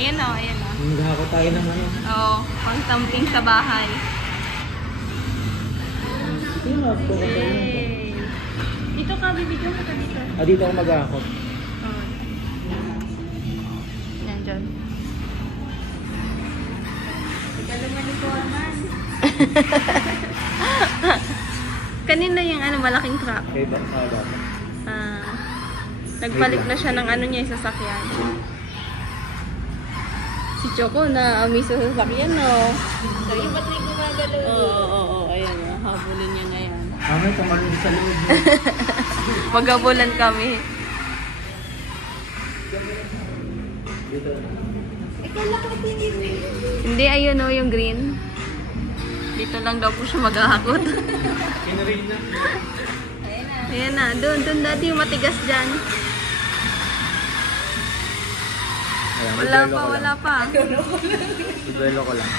Ayan o, ayan o. Maghahakot tayo ng ano. Oo, pang-camping sa bahay. Ito yung hapon ka tayo. Yay! Dito ka, bibigyan ko ka dito. Dito ako maghahakot. Oo. Yan dyan. Ikaw naman ito, Arman. Kanina yung ano, malaking truck. Okay ba? Dapat. Nagpalit na siya ng ano niya, yung sasakyan. Si Choco na amis sa sasakyan, no? Sabi, ba't may gumagalaw? Oo, ayan. Habulin niya na yan. May tumalun sa loob. Maghabulan kami. Dito. Hindi, ayun o, yung green. Dito lang daw po siya maghahakot. Kinarin na. Ayan na, doon dati yung matigas dyan. Ayan, Wala pa. Duelo ko lang.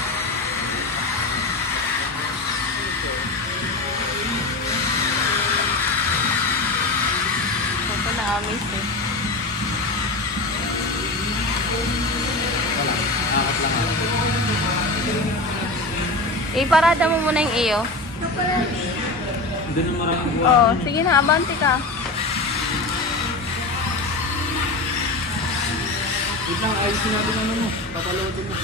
Ito na amis eh. Wala. Nakakot lang ako. Iparada mo muna yung iyo. Doon na maraming buwan. Oo, sige na, abante ka. Wait lang, ayusin natin ano mo. Papaloadin mo.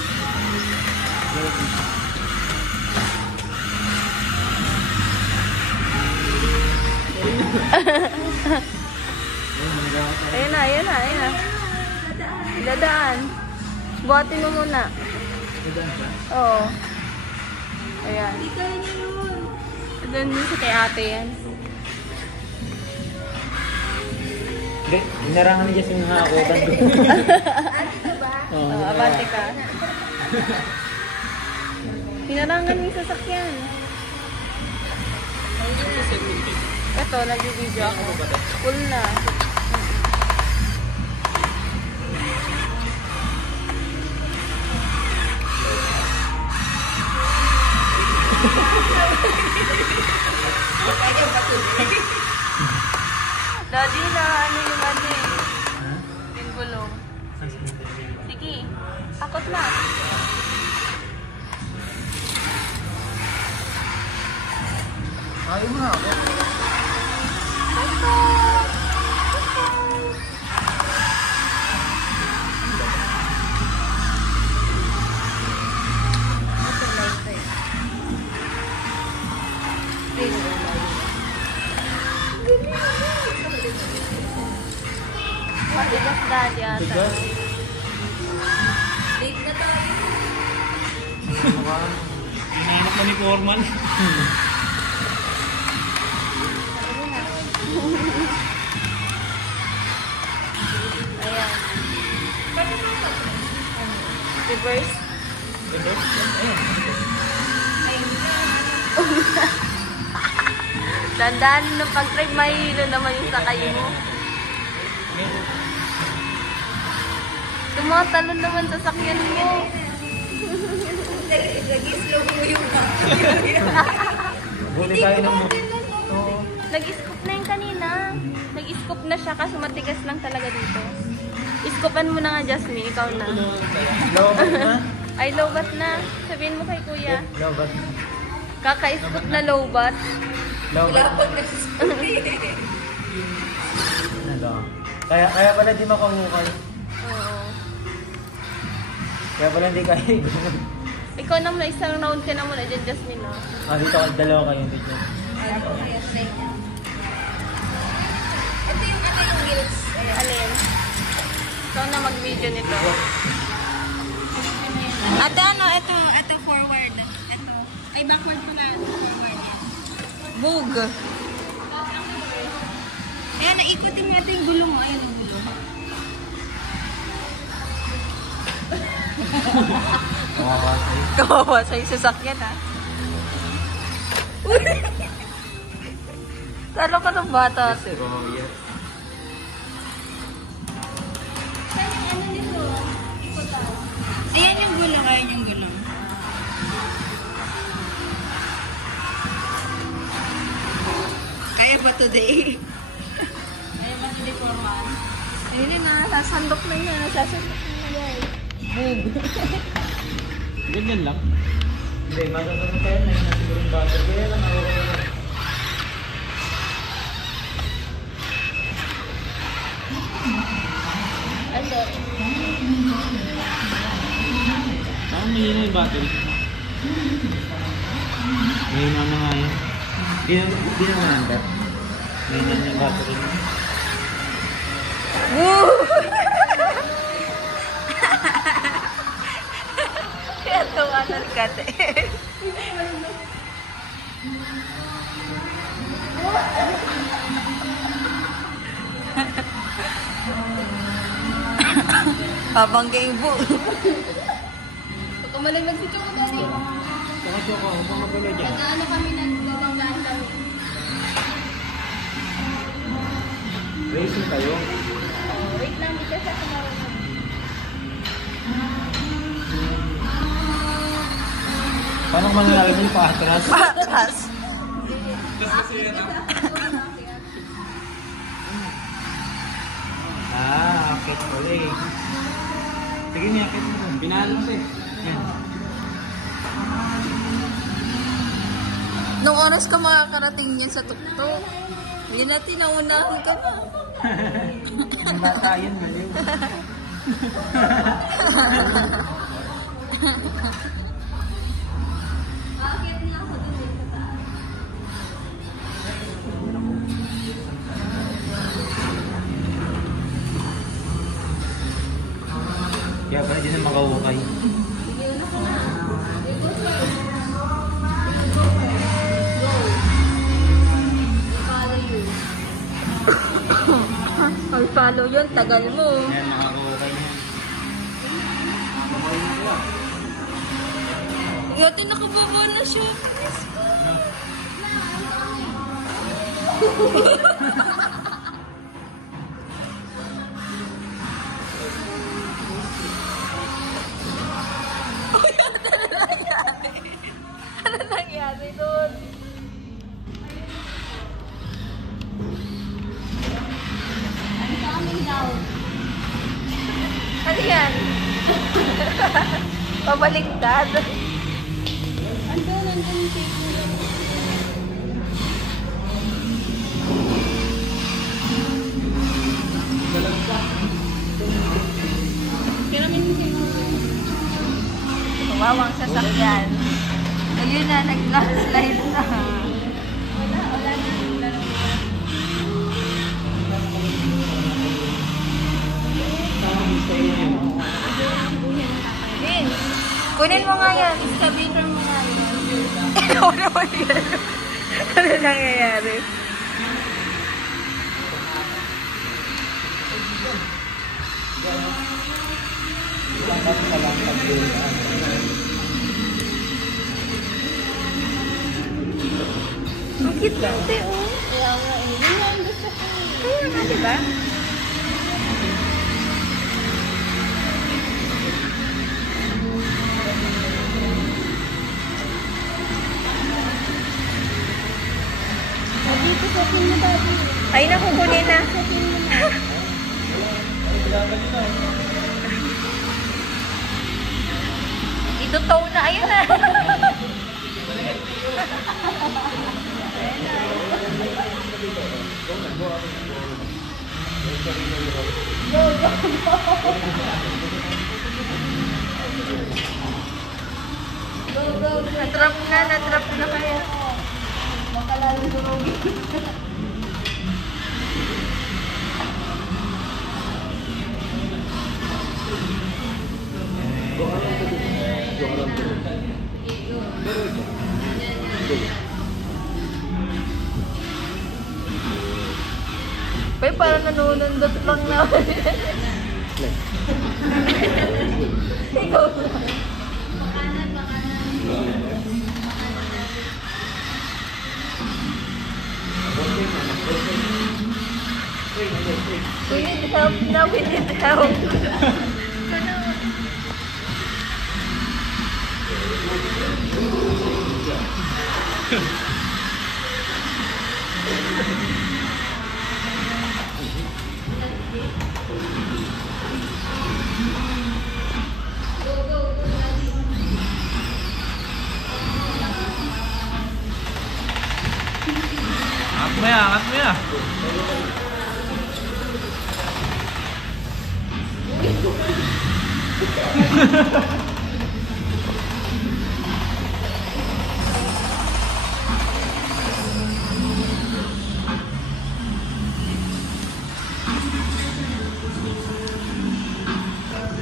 Ayan na. Dadaan. Buhatin mo muna. Oo. Ayan. Doon sa kay ate yan. Hindi, inarangan ni Jess yung nakakotan doon. Oo, Abante ka. Pinarangan yung sasakyan. Ito, nag-video ako. Full na. Daddy na, ano yung ano eh? Yung gulong. Sige, akot na. Ayaw mo na ako. Matigas daddy ata. Tigas. Date na tayo. Inanak mo ni Foreman. Ayan. Reverse. Dandaan ng pag-drive, mahilo naman yung sakay mo. Tumatalon naman sa sakyan mo. Nag-slow mo yung Buti tayo ng mo. Nag-scoop na yung kanina. Nag-scoop na siya kasi matigas lang talaga dito. Iskopan mo na nga, Jasmine. Ikaw na. Lobat na? Ay, lowbat na. Sabihin mo kay kuya. Lobat. Kaka-scoop na lowbat. Lobat. Kaya pala di makahukay. Oo. Kaya pala hindi kaya. Ikaw na muna, isang round ka na muna dyan, Jasmine. No? Dito ka, dalawa kayo dito. Ito yung wheels. Alin? Ikaw na mag-video nito. Ate, ano? Ito forward. Ito. Ay, backward pala. Forward. Bug. Ayan, naikutin mo ito yung gulong mo. Ayan ang gulong. Kawawa sa'yo sasakyan, ha? Talo ka ng bata. Ayan yung gulong, ayan yung gulong. Kaya ba today? Kaya ba today, Foreman? Ayun na, sasandok na yan. Sasandok na yan. Ganyan lang. Hindi, magagano pa yan. Ayun na siguro yung battery. Kaya lang ako. Ano? Saan may yun yung battery? Ngayon na nga yun. Di na manandap. Ngayon na yung battery. Woo! Kaya tuwa ng kate. Habang gaybo. Kumalag si Choco Daddy. Saka siya ko, mga pala dyan. Ano kami naglalanggaan kami. Racing kayo. Wait lang, dito siya kumarunong. Paano kung manlalagay mo yung paatras? Patas! Akit ulit. Sige niya, akit mo. Pinahal mo siya. Yan. Nung oras ka makakarating niyan sa tuktok. Hindi natin, naunahan ka na. Ang bata yun, maliw. Kaya pala din na makahukay. I'll follow yun, tagal mo. Yan, makahukay niya. Yati nakababa na siya. Ano nangyari doon? Ano yan? Pabaliktad. Andun yung Wawang sasakyan. Ayun na, nag-landslide na. Wala na. Din, kunin mo nga yan. Excavator mo nga yan. Ano naman yan? Ano nangyayari? Ang cute lang, te, oh. Kaya nga, eh. Yun nga ang gusto ko. Kaya nga, diba? Dito sa akin mo, Daddy. Ay, nakukunin na. Ito tow na, ayun na. Go. Natrap na kaya. Baka lalo durugin. Bay, parang nanunundot lang na. Ikaw na. We need help. Now we need help. na.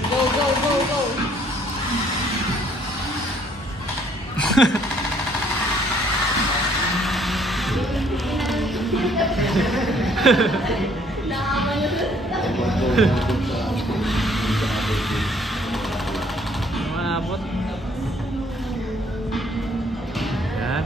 Go, go, go, go. Umabot. Yan.